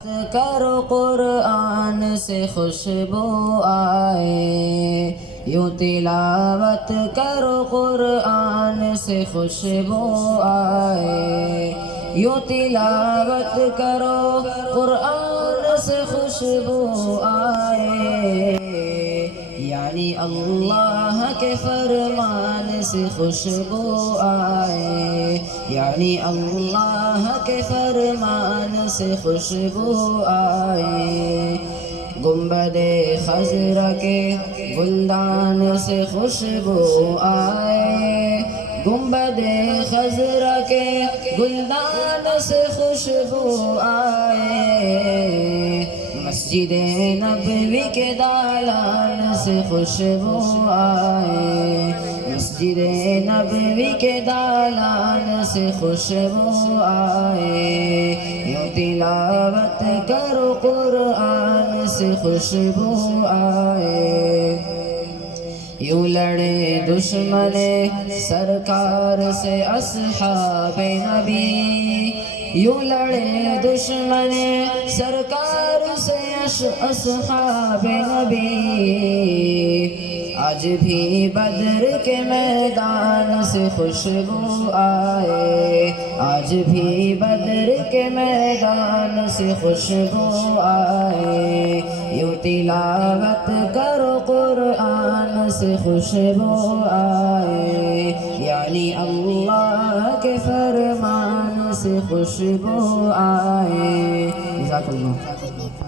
کرو قرآن سے خوشبو آئے، یوں تلاوت کرو قرآن سے خوشبو آئے، یوں تلاوت کرو قرآن سے خوشبو آئے، یعنی اللہ کے فرمان سے خوشبو آئے، یعنی اللہ کے فرمان سے خوشبو آئے، گنبد خضرا کے گلدان سے خوشبو آئے، گنبد خضرا کے گلدان سے خوشبو آئے، مسجد نبوی کے دالان سے خوشبو آئے، مسجد نبوی کے دالان سے خوشبو آئے، یوں تلاوت کرو قرآن سے خوشبو آئے، یوں لڑے دشمن سرکار سے اصحاب نبی، یوں لڑے دشمن سرکار سے اصحاب نبی، آج بھی بدر کے میدان سے خوشبو آئے، آج بھی بدر کے میدان سے خوشبو آئے، یوں تلاوت کرو قرآن سے خوشبو آئے، یعنی اللہ کے فرمان سے خوشبو آئے۔ جزاک اللہ۔